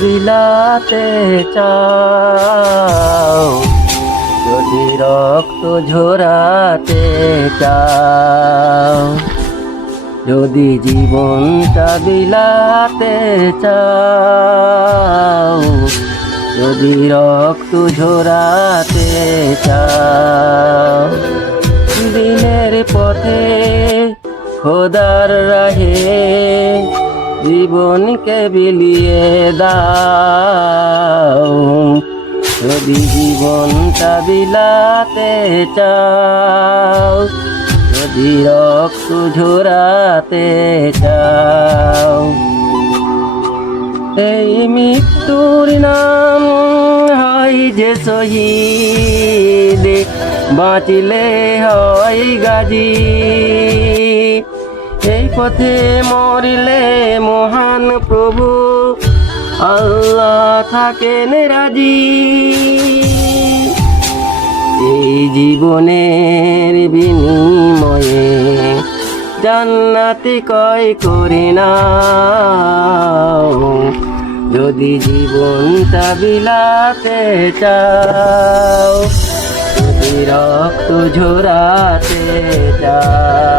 বিলাতে চাও, যদি রক্ত ঝরাতে চাও, যদি জীবনটা বিলাতে চাও, যদি রক্ত ঝরাতে চাও, দিনের পথে খোদার রাহে জীবনকে বিলিয়ে দাও, যদি জীবনটা বিলাতে চাও, যদি রক্ত ঝরাতে চাও। এই মৃত্যুর নাম হয় যে শহীদ, বাঁচিলে হয় গাজী, এই পথে মরিলে মহান প্রভু আল্লাহ থাকেন রাজি। এই জীবনের বিনিময়ে জান্নাতি ক্রয় করে নাও, যদি জীবনটা বিলাতে চাও, যদি রক্ত ঝরাতে চাও।